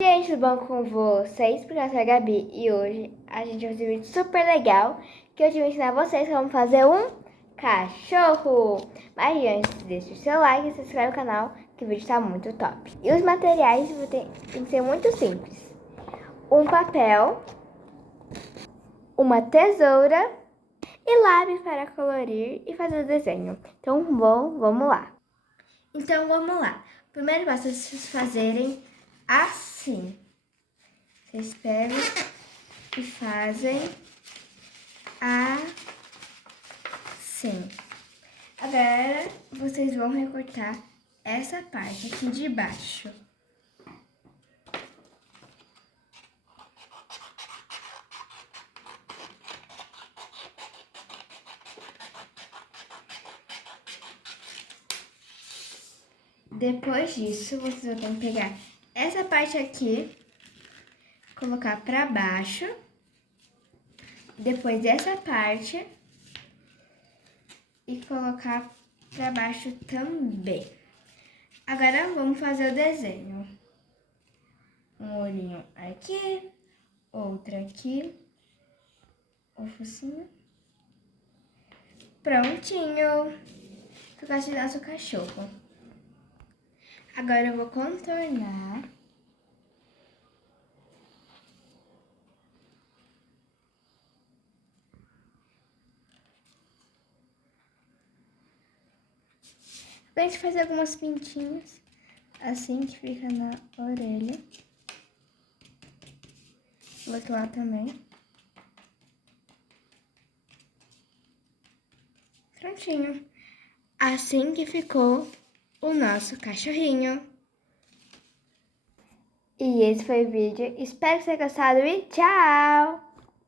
Gente, tudo bom com vocês? Porque eu sou a Gabi e hoje a gente vai fazer um vídeo super legal que eu vou ensinar vocês como fazer um cachorro. Mas antes, deixa o seu like e se inscreve no canal que o vídeo está muito top. E os materiais tem que ser muito simples. Um papel, uma tesoura e lápis para colorir e fazer o desenho. Então, vamos lá. Primeiro basta vocês fazerem assim. Vocês pegam e fazem assim. Agora vocês vão recortar essa parte aqui de baixo. Depois disso, vocês vão pegar essa parte aqui, colocar pra baixo, depois dessa parte e colocar pra baixo também. Agora vamos fazer o desenho. Um olhinho aqui, outro aqui, o focinho. Prontinho! Ficou assim nosso cachorro. Agora eu vou contornar. A gente faz algumas pintinhas, assim que fica na orelha. Do outro lado também. Prontinho. Assim que ficou o nosso cachorrinho. E esse foi o vídeo. Espero que você tenha gostado e tchau!